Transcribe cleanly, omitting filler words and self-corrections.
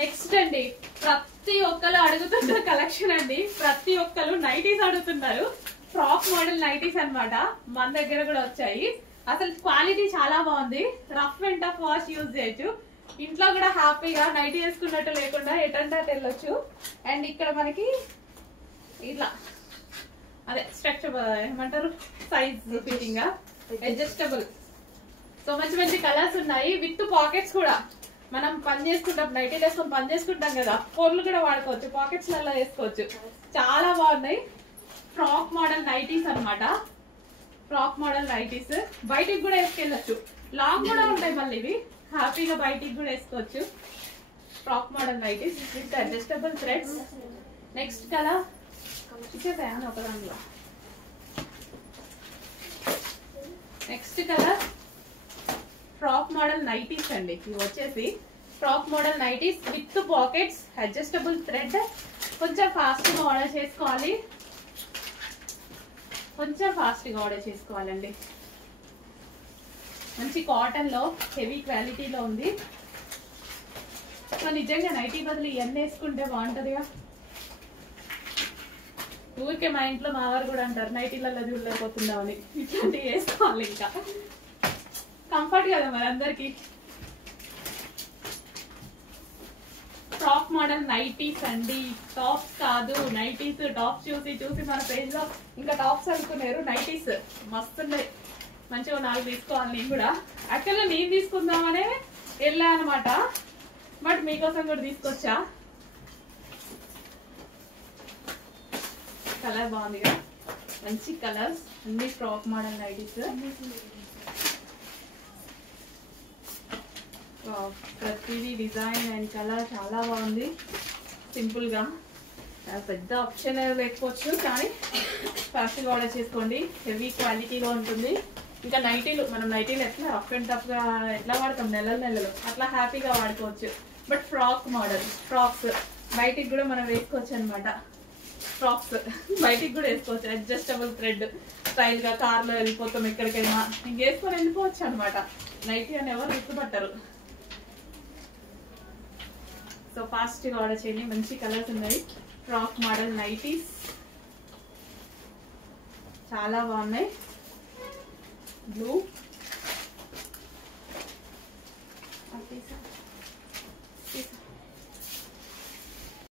Next అండి, ప్రతి ఒక్కరు అడుగుతున్న కలెక్షన్ అండి. ప్రతి ఒక్కరు నైటీస్ అడుగుతున్నారు. ఫ్రాక్ మోడల్ నైటీస్ అన్నమాట. మన దగ్గర కూడా వచ్చాయి. అసలు క్వాలిటీ చాలా బాగుంది. Rough and tough wash use చేయొచ్చు. ఇంట్లో కూడా హ్యాపీగా నైటీ వేసుకున్నట్టు లేకుండా ఎటంటే వెళ్ళొచ్చు. అండ్ ఇక్కడ మనకి ఇట్లా అదే స్ట్రక్చర్ ఏమంటారు, సైజ్ ఫిట్టింగ్, అడ్జస్టబుల్. సో మంచి మంచి కలర్స్ ఉన్నాయి. విత్ పాకెట్స్ కూడా. మనం పని చేసుకుంటాం, నైటీ వేసుకొని పని చేసుకుంటాం కదా, ఫోన్లు కూడా వాడుకోవచ్చు, పాకెట్స్ లలో వేసుకోవచ్చు. చాలా బాగున్నాయి. ఫ్రాక్ మోడల్ నైటీస్ అన్నమాట. ఫ్రాక్ మోడల్ నైటీస్ బయటికి కూడా వేసుకెళ్ళచ్చు. లాంగ్ కూడా ఉంటాయి మళ్ళీ ఇవి. హ్యాపీగా బయటికి కూడా వేసుకోవచ్చు. Frock model nighties with adjustable threads. Next colour ఇచ్చేసాను ఒక దాంట్లో. Next colour frock model nighties అండి. ఇవి వచ్చేసి frock model nighties with pockets, adjustable thread. కొంచెం ఫాస్ట్ గా ఆర్డర్ చేసుకోవాలి. కొంచెం ఫాస్ట్ గా ఆర్డర్ చేసుకోవాలండి. మంచి కాటన్ లో హెవీ క్వాలిటీలో ఉంది. సో నిజంగా నైటీ బదులు ఇవన్నీ వేసుకుంటే బాగుంటదిగా. ఊరికే మా ఇంట్లో మా వారు కూడా అంటారు నైటీలలో చూడలేకపోతున్నామని. ఇట్లాంటివి వేసుకోవాలి. ఇంకా కంఫర్ట్ కదా మరి అందరికి. ఫ్రాక్ మోడల్ నైటీస్ అండి. టాప్స్ కాదు, నైటీస్. టాప్స్ చూసి చూసి మన పేజ్ లో ఇంకా టాప్స్ అనుకున్నారు. నైటీస్ మస్తున్నాయి. మంచిగా 4 తీసుకోవాలి. నేను కూడా యాక్చువల్గా నేను తీసుకుందామనే వెళ్ళా అనమాట. బట్ మీకోసం కూడా తీసుకొచ్చా. కలర్ బాగుంది కదా, మంచి కలర్స్ అన్ని. Frock model nighties. ప్రతిదీ డిజైన్ అండ్ కలర్ చాలా బాగుంది. సింపుల్ గా, పెద్ద ఆప్షన్ లేకపోవచ్చు కానీ ఫాస్ట్ గా ఆర్డర్ చేసుకోండి. హెవీ క్వాలిటీలో ఉంటుంది. ఇంకా నైటీలు, మనం నైటీలు ఎట్లా రఫ్ అండ్ టఫ్ గా ఎట్లా వాడతాం నెలలు అట్లా హ్యాపీగా వాడుకోవచ్చు. బట్ ఫ్రాక్ మోడల్ ఫ్రాక్స్ బయటికి కూడా మనం వేసుకోవచ్చు అనమాట. ఫ్రాక్స్ బయటికి కూడా వేసుకోవచ్చు. అడ్జస్టబుల్ థ్రెడ్ స్టైల్ గా కార్ లో వెళ్ళిపోతాం ఎక్కడికైనా, ఇంక వేసుకొని వెళ్ళిపోవచ్చు అనమాట. నైటీ అని ఎవరు గుర్తుపట్టరు. సో ఫాస్ట్ గా ఆర్డర్ చేయండి. మంచి కలర్స్ ఉన్నాయి. ఫ్రాక్ మోడల్ నైటీస్ చాలా బాగున్నాయి. బ్లూ,